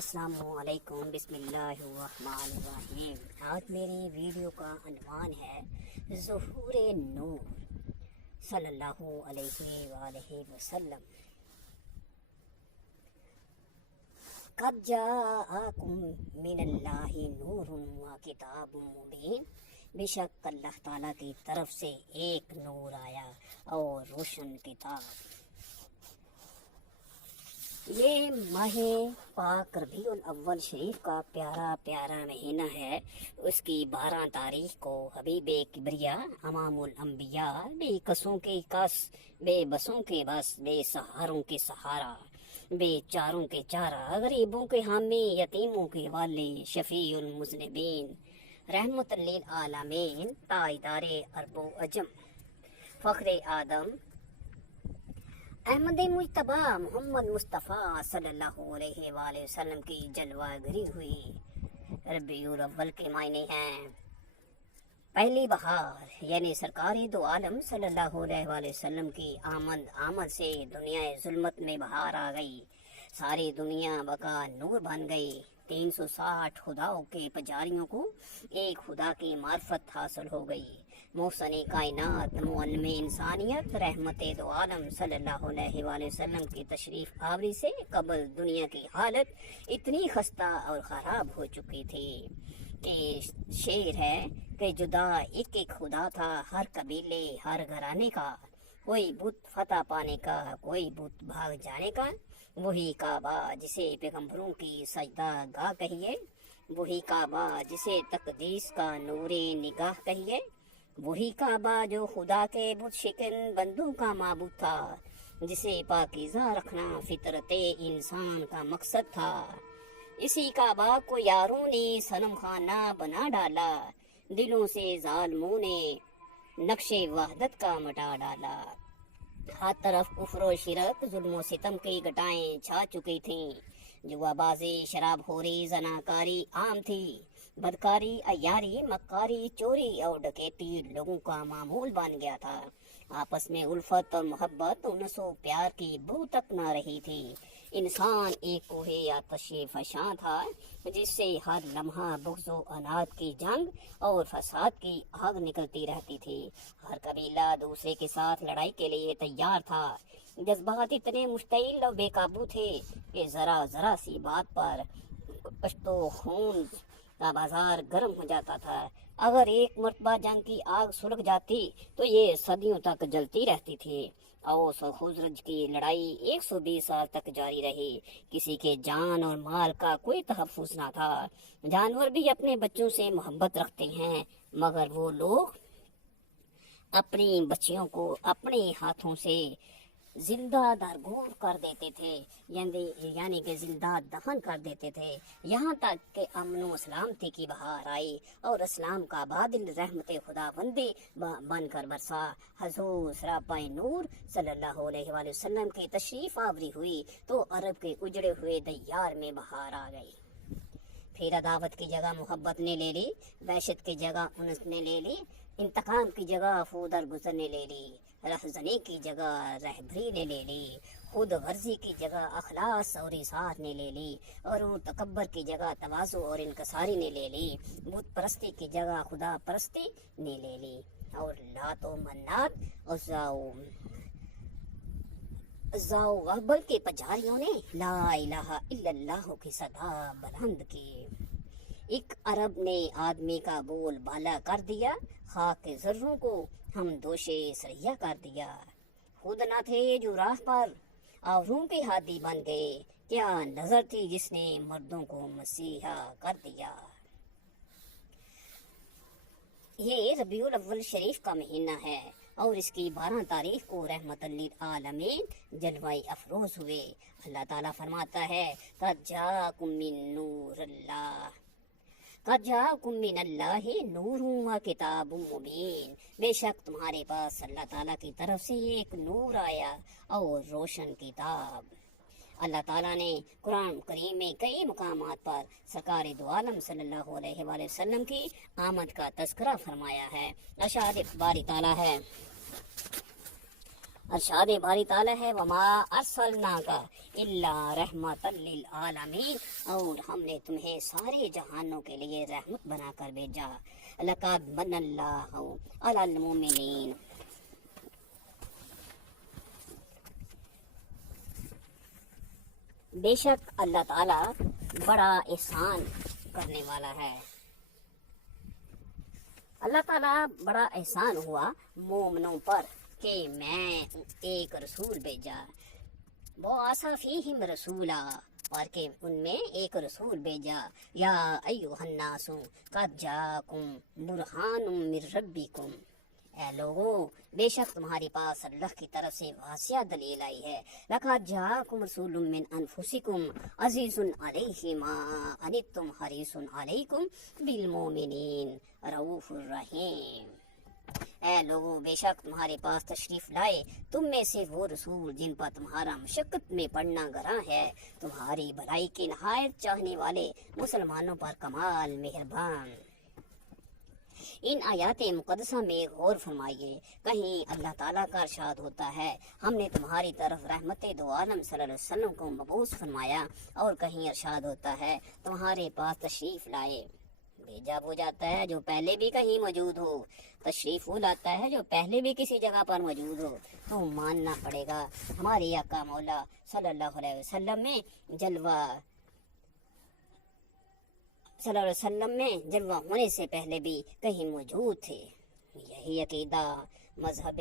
السلام علیکم، بسم اللہ الرحمن الرحیم۔ آج میری ویڈیو کا عنوان ہے ظہور نور صلی اللہ علیہ وآلہ وسلم۔ قد جاءکم من اللہ نور و کتاب مبین، بے شک اللہ تعالیٰ کی طرف سے ایک نور آیا اور روشن کتاب۔ یہ ماہ پاک ربیع الاول شریف کا پیارا مہینہ ہے۔ اس کی 12 تاریخ کو حبیب کبریا امام الانبیاء، بے کسوں کے کس، بے بسوں کے بس، بے سہاروں کے سہارا، بے چاروں کے چارہ، غریبوں کے حامی، یتیموں کے والی، شفیع المذنبین، رحمت للعالمین، تاجدار عرب و عجم، فخر آدم، احمد مجتبی محمد مصطفیٰ صلی اللہ علیہ وآلہ وسلم کی جلوہ گری ہوئی ربیع الاول کے معنی ہیں پہلی بہار، یعنی سرکار دو عالم صلی اللہ علیہ وآلہ وسلم کی آمد سے دنیا ظلمت میں بہار آ گئی، ساری دنیا بقا نور بن گئی۔ 360 خداؤں کے پجاریوں کو ایک خدا کی معرفت حاصل ہو گئی۔ محسن کائنات، معلم انسانیت، رحمت دو عالم صلی اللہ علیہ وآلہ وسلم کی تشریف آوری سے قبل دنیا کی حالت اتنی خستہ اور خراب ہو چکی تھی کہ شعر ہے کہ جدا ایک خدا تھا ہر قبیلے ہر گھرانے کا، کوئی بت فتح پانے کا، کوئی بت بھاگ جانے کا، وہی کعبہ جسے پیغمبروں کی سجدہ گاہ کہیے، وہی کعبہ جسے تقدیس کا نور نگاہ کہیے، وہی کعبہ جو خدا کے بت شکن بندوں کا معبود تھا، جسے پاکیزہ رکھنا فطرت انسان کا مقصد تھا۔ اسی کعبہ کو یاروں نے صنم خانہ بنا ڈالا، دلوں سے ظالموں نے نقش وحدت کا مٹا ڈالا۔ ہر طرف کفر و شرک، ظلم و ستم کی گٹائیں چھا چکی تھیں، جوا بازی، شراب خوری، زناکاری عام تھی، بدکاری، عیاری، مکاری، چوری اور ڈکیتی لوگوں کا معمول بن گیا تھا۔ آپس میں الفت اور محبت، انس و پیار کی بو تک نہ رہی تھی۔ انسان ایک کوہ آتش فشاں تھا جس سے ہر لمحہ بغض و عناد کی جنگ اور فساد کی آگ نکلتی رہتی تھی۔ ہر قبیلہ دوسرے کے ساتھ لڑائی کے لیے تیار تھا۔ جذبات اتنے مشتعل اور بے قابو تھے کہ ذرا سی بات پر کشت و خون کا بازار گرم ہو جاتا تھا۔ اگر ایک مرتبہ جنگ کی آگ سلگ جاتی تو یہ صدیوں تک جلتی رہتی تھی۔ اوس و خزرج کی لڑائی 120 سال تک جاری رہی۔ کسی کے جان اور مال کا کوئی تحفظ نہ تھا۔ جانور بھی اپنے بچوں سے محبت رکھتے ہیں، مگر وہ لوگ اپنی بچیوں کو اپنے ہاتھوں سے زندہ درگور کر دیتے تھے، یعنی کہ زندہ دفن کر دیتے تھے، یہاں تک کہ امن و سلامتی کی بہار آئی اور اسلام کا بادل رحمت خدا بندی بن کر برسا۔ حضور سراپائی نور صلی اللہ علیہ وآلہ وسلم کی تشریف آوری ہوئی تو عرب کے اجڑے ہوئے دیار میں بہار آ گئی۔ پھر عداوت کی جگہ محبت نے لے لی، وحشت کی جگہ انس نے لے لی، انتقام کی جگہ فودر گزر نے لے لی، رہزنی کی جگہ رہبری نے لے لی، خود غرضی کی جگہ اخلاص اور اثار نے لے لی، اور تکبر کی جگہ تواضع اور انکساری نے لے لی، بت پرستی کی جگہ خدا پرستی نے لے لی، اور لات و منات اور عزا و وحبل کے پجاریوں نے لا الہ الا اللہ کی صدا بلند کی۔ ایک عرب نے آدمی کا بول بالا کر دیا، خاک کے ذروں کو ہم دوشے سریا کر دیا۔ خود نہ تھے جو راہ پر آوروں کے ہادی بن گئے، کیا نظر تھی جس نے مردوں کو مسیحا کر دیا۔ یہ ربیع الاول شریف کا مہینہ ہے اور اس کی 12 تاریخ کو رحمت للعالمین جلوہ افروز ہوئے۔ اللہ تعالیٰ فرماتا ہے قد جاءکم من نور اللہ، قد جاءکم من اللہ نور و کتاب مبین، بے شک تمہارے پاس اللہ تعالیٰ کی طرف سے ایک نور آیا اور روشن کتاب۔ اللہ تعالیٰ نے قرآن کریم میں کئی مقامات پر سرکار دو عالم صلی اللہ علیہ وآلہ وسلم کی آمد کا تذکرہ فرمایا ہے۔ ارشاد باری تعالیٰ ہے ارشاد باری تعالیٰ ہے وما ارسلناک الا رحمتا للعالمین، اور ہم نے تمہیں سارے جہانوں کے لیے رحمت بنا کر بھیجا۔ لقد من اللہ علی المؤمنین، بے شک اللہ تعالیٰ بڑا احسان کرنے والا ہے۔ اللہ تعالیٰ بڑا احسان ہوا مومنوں پر کہ میں ایک رسول بھیجا، وَبَعَثَ فِيهِمْ رَسُولًا، اور کہ ان میں ایک رسول بھیجا، یا ایھا الناس قد جاءکم برہان من ربکم، اے لوگوں بے شک تمہارے پاس اللہ کی طرف سے واضح دلیل آئی ہے۔ لقد جاءکم رسول من انفسکم عزیز علیہ ما عنتم حریص علیکم بالمؤمنین رؤوف الرحیم، اے لوگوں بے شک تمہارے پاس تشریف لائے تم میں سے وہ رسول جن پر تمہارا مشقت میں پڑنا گراں ہے، تمہاری بھلائی کے نہایت چاہنے والے، مسلمانوں پر کمال مہربان۔ ان آیات مقدسہ میں غور فرمائیے، کہیں اللہ تعالیٰ کا ارشاد ہوتا ہے ہم نے تمہاری طرف رحمت دو عالم صلی اللہ علیہ وسلم کو مبعوث فرمایا، اور کہیں ارشاد ہوتا ہے تمہارے پاس تشریف لائے، بھیجا وہ جاتا ہے جو پہلے بھی کہیں موجود ہو، تشریف وہ لاتا ہے جو پہلے بھی کسی جگہ پر موجود ہو، تو ماننا پڑے گا ہمارے آقا مولا صلی اللہ علیہ وسلم میں جلوہ ہونے سے پہلے بھی کہیں موجود تھے۔ یہی عقیدہ مذہب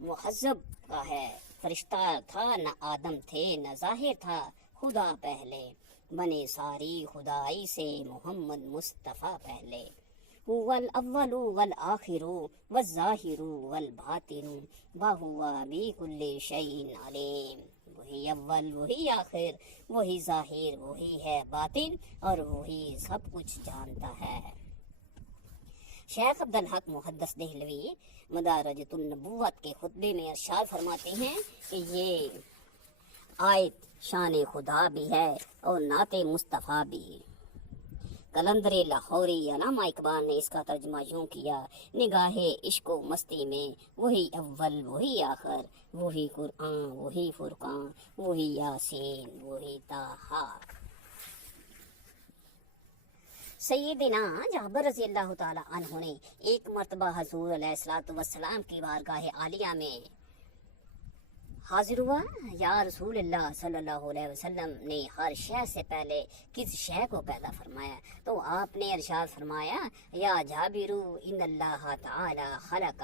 مہذب کا ہے۔ فرشتہ تھا نہ آدم تھے نہ ظاہر تھا خدا پہلے، بنے ساری خدائی سے محمد مصطفیٰ پہلے، هو الاول والآخر والظاہر والباطن وہو بکل شیء علیم، وہی اول وہی آخر وہی ظاہر وہی ہے باطن اور وہی سب کچھ جانتا ہے۔ شیخ عبدالحق محدث دہلوی مدارجۃ النبوت کے خطبے میں ارشاد فرماتے ہیں کہ یہ آیت شان خدا بھی ہے اور نعت مصطفیٰ بھی۔ قلندر لاہوری علامہ اقبال نے اس کا ترجمہ یوں کیا، نگاہ عشق و مستی میں وہی اول وہی آخر، وہی قرآن وہی فرقان وہی یاسین وہی طٰہٰ۔ سیدنا جابر رضی اللہ تعالی عنہ نے ایک مرتبہ حضور علیہ الصلوۃ والسلام کی بارگاہ عالیہ میں حاضر ہوا، یا رسول اللہ صلی اللہ علیہ وسلم نے ہر شے سے پہلے کس شے کو پیدا فرمایا؟ تو آپ نے ارشاد فرمایا، یا جابر ان اللہ تعالی خلق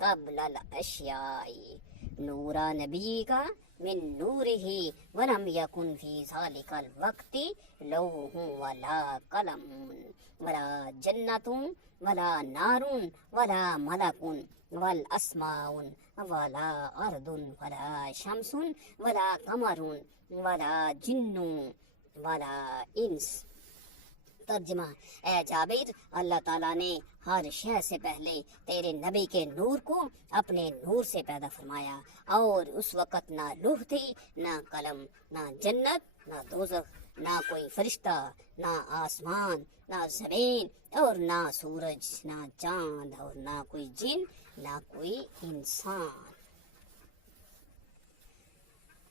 قبل الاشیاء نورا نبی کا من نورہ ولم یکن فی ذالک الوقت لوح ولا قلم ولا جنت ولا نار ولا ملک والاسماء ولا ارض ولا شمس ولا قمر ولا جن ولا انس۔ ترجمہ، اے جابر اللہ تعالیٰ نے ہر شے سے پہلے تیرے نبی کے نور کو اپنے نور سے پیدا فرمایا، اور اس وقت نہ لوح تھی نہ قلم نہ جنت نہ دوزخ نہ کوئی فرشتہ نہ آسمان نہ زمین اور نہ سورج نہ چاند اور نہ کوئی جن نہ کوئی انسان۔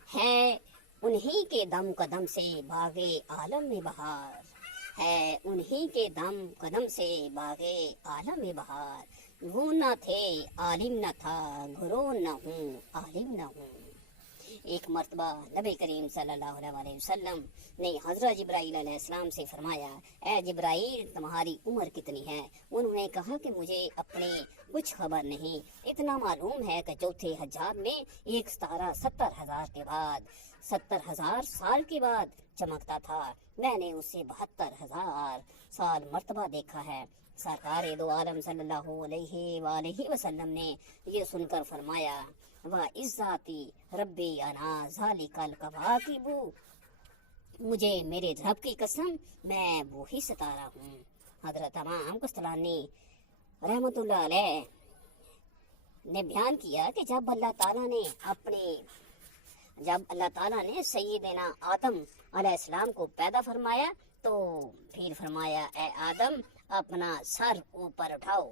ہے انہی کے دم قدم سے باغے عالم میں بہار، ہے انہی کے دم قدم سے باغے عالم میں بہار، وہ نہ تھے عالم نہ تھا گروہ نہ ہوں عالم نہ ہوں۔ ایک مرتبہ نبی کریم صلی اللہ علیہ وسلم نے حضرت جبرائیل علیہ السلام سے فرمایا، اے جبرائیل تمہاری عمر کتنی ہے؟ انہوں نے کہا کہ مجھے اپنے کچھ خبر نہیں، اتنا معلوم ہے کہ چوتھے حجاب میں ایک ستارہ 70,000 کے بعد 70,000 سال کے بعد چمکتا تھا، میں نے اسے 72,000 سال مرتبہ دیکھا ہے۔ سرکار دو عالم صلی اللہ علیہ وآلہ وسلم نے یہ سن کر فرمایا، وَعِزَّتِي رَبِّي أَنَا ذَلِكَ الْكَوَاكِبُ، مجھے میرے رب کی قسم میں وہی ستارہ ہوں۔ حضرت امام قسطلانی رحمۃ اللہ علیہ نے بیان کیا کہ جب اللہ تعالیٰ نے سیدنا آدم علیہ السلام کو پیدا فرمایا تو پھر فرمایا، اے آدم اپنا سر اوپر اٹھاؤ۔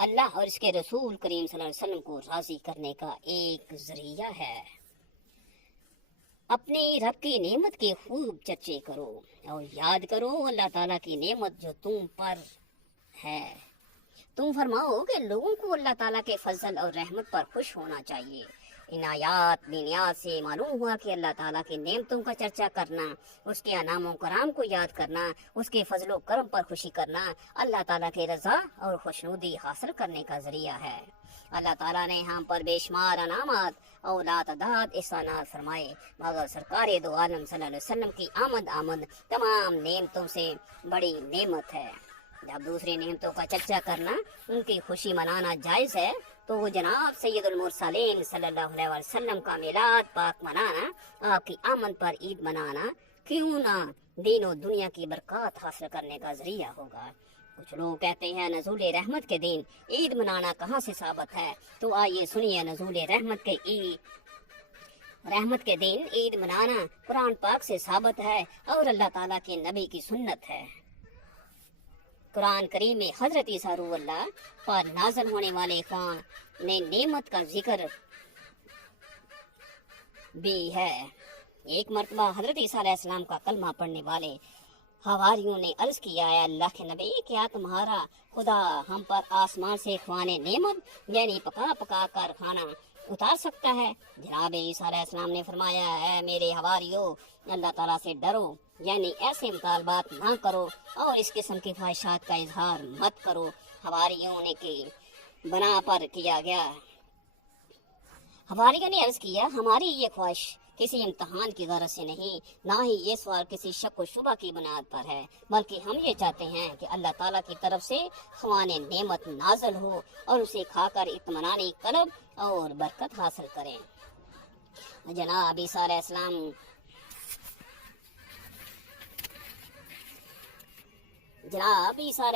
اللہ اور اس کے رسول کریم صلی اللہ علیہ وسلم کو راضی کرنے کا ایک ذریعہ ہے۔ اپنے رب کی نعمت کے خوب چرچے کرو اور یاد کرو اللہ تعالیٰ کی نعمت جو تم پر ہے۔ تم فرماؤ کہ لوگوں کو اللہ تعالیٰ کے فضل اور رحمت پر خوش ہونا چاہیے۔ ان آیات بنیاد سے معلوم ہوا کہ اللہ تعالیٰ کی نعمتوں کا چرچا کرنا، اس کے انعام و کرام کو یاد کرنا، اس کے فضل و کرم پر خوشی کرنا اللہ تعالیٰ کے رضا اور خوشنودی حاصل کرنے کا ذریعہ ہے۔ اللہ تعالیٰ نے ہم پر بے شمار انعامات اور لاتعداد احسانات فرمائے، مگر سرکار دو عالم صلی اللہ علیہ وسلم کی آمد تمام نعمتوں سے بڑی نعمت ہے۔ جب دوسری نعمتوں کا چرچا کرنا، ان کی خوشی منانا جائز ہے، تو وہ جناب سید المرسلین صلی اللہ علیہ وسلم کا میلاد پاک منانا، آپ کی آمد پر عید منانا کیوں نہ دین و دنیا کی برکات حاصل کرنے کا ذریعہ ہوگا۔ کچھ لوگ کہتے ہیں نزول رحمت کے دن عید منانا کہاں سے ثابت ہے؟ تو آئیے سنیے، نزول رحمت کے دن عید منانا قرآن پاک سے ثابت ہے اور اللہ تعالیٰ کے نبی کی سنت ہے۔ قرآن کریم میں حضرت عیسیٰ روح اللہ پر نازل ہونے والے قرآن نے نعمت کا ذکر بھی ہے۔ ایک مرتبہ حضرت عیسیٰ علیہ السلام کا کلمہ پڑھنے والے حواریوں نے عرض کیا، اے اللہ کے نبی، کیا تمہارا خدا ہم پر آسمان سے خوان نعمت یعنی پکا پکا کر کھانا اتار سکتا ہے؟ جناب عیسیٰ علیہ السلام نے فرمایا، اے میرے حواریوں، اللہ تعالیٰ سے ڈرو، یعنی ایسے مطالبات نہ کرو اور اس قسم کی خواہشات کا اظہار مت کرو۔ حواریوں نے کی بنا پر کیا گیا۔ حواریوں نے عرض کیا، ہماری یہ خواہش کسی امتحان کی غرض سے نہیں، نہ ہی یہ سوال کسی شک و شبہ کی بنیاد پر ہے، بلکہ ہم یہ چاہتے ہیں کہ اللہ تعالیٰ کی طرف سے خوان نعمت نازل ہو اور اسے کھا کر اطمینانی قلب اور برکت حاصل کریں۔ جناب عیسیٰ علیہ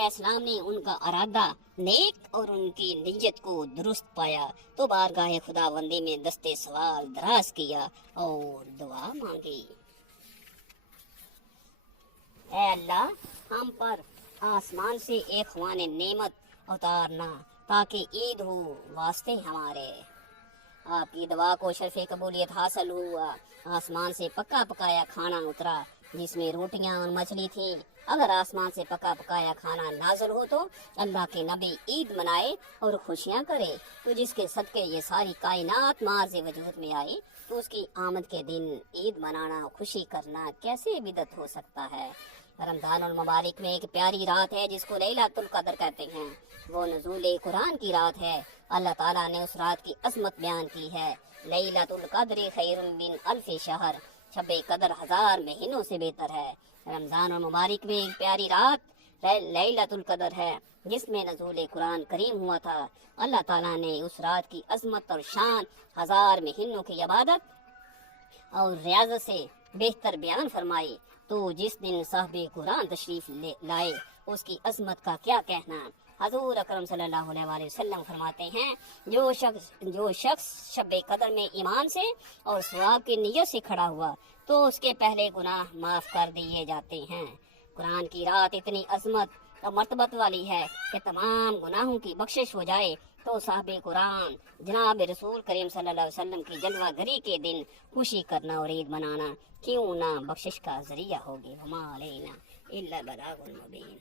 السلام نے ان کا ارادہ نیک اور ان کی نیت کو درست پایا تو بارگاہ خداوندی میں دستے سوال دراز کیا اور دعا مانگی، اے اللہ، ہم پر آسمان سے ایک خوان نعمت اتارنا تاکہ عید ہو واسطے ہمارے۔ آپ کی دعا کو شرف قبولیت حاصل ہوا۔ آسمان سے پکا پکایا کھانا اترا جس میں روٹیاں اور مچھلی تھی۔ اگر آسمان سے پکا پکایا کھانا نازل ہو تو اللہ کے نبی عید منائے اور خوشیاں کرے، تو جس کے صدقے یہ ساری کائنات معاذ وجود میں آئی، تو اس کی آمد کے دن عید منانا، خوشی کرنا کیسے بدعت ہو سکتا ہے؟ رمضان المبارک میں ایک پیاری رات ہے جس کو لیلۃ القدر کہتے ہیں، وہ نزول قرآن کی رات ہے۔ اللہ تعالیٰ نے اس رات کی عظمت بیان کی ہے، لیلۃ القدر خیر من الف شہر، شب قدر 1000 مہینوں سے بہتر ہے۔ رمضان المبارک میں ایک پیاری رات لیلۃ القدر ہے جس میں نزول قرآن کریم ہوا تھا۔ اللہ تعالیٰ نے اس رات کی عظمت اور شان 1000 مہینوں کی عبادت اور ریاضت سے بہتر بیان فرمائی، تو جس دن صاحب قرآن تشریف لائے اس کی عظمت کا کیا کہنا۔ حضور اکرم صلی اللہ علیہ وآلہ وسلم فرماتے ہیں، جو شخص شب قدر میں ایمان سے اور ثواب کی نیت سے کھڑا ہوا تو اس کے پہلے گناہ معاف کر دیے جاتے ہیں۔ قرآن کی رات اتنی عظمت اور مرتبت والی ہے کہ تمام گناہوں کی بخشش ہو جائے تو صاحب قرآن جناب رسول کریم صلی اللہ علیہ وسلم کی جلوہ گری کے دن خوشی کرنا اور عید منانا کیوں نہ بخشش کا ذریعہ ہوگی۔ وما علینا الا البلاغ المبین۔